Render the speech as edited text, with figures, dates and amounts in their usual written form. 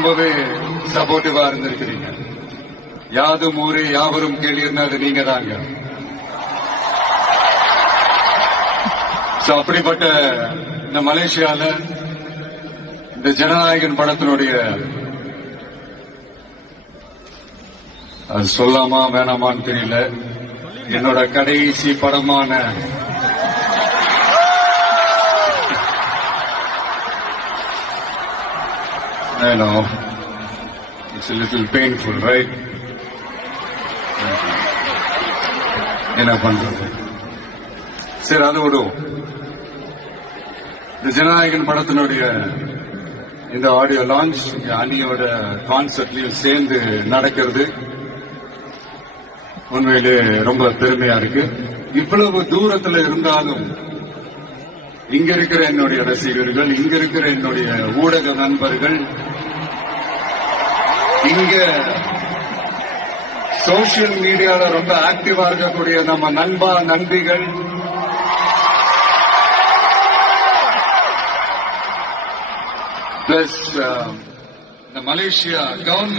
ரொம்பவே சப்போர்ட்டிவா இருந்திருக்கிறீங்க. யாதும் ஊரே யாவரும் கேளீர்னு அது நீங்க தாங்க. அப்படிப்பட்ட இந்த மலேசியால இந்த ஜனநாயகன் படத்தினுடைய அது சொல்லாமா வேணாமான்னு தெரியல, என்னோட கடைசி படமான I know. It's a little painful, right? என்ன பண்றது? சரி, அது விடுவோம். இந்த ஜனநாயகன் படத்தினுடைய இந்த ஆடியோ லான்ச் அணியோட கான்சர்ட்லயும் சேர்ந்து நடக்கிறது உண்மையிலே ரொம்ப பெருமையா இருக்கு. இவ்வளவு தூரத்துல இருந்தாலும் இங்க இருக்கிற என்னுடைய ரசிகர்கள், இங்க இருக்கிற என்னுடைய ஊடக நண்பர்கள், இங்க சோசியல் மீடியால ரொம்ப ஆக்டிவா இருக்கக்கூடிய நம்ம நண்பா நண்பிகள், பிளஸ் இந்த மலேசியா கவர்மெண்ட்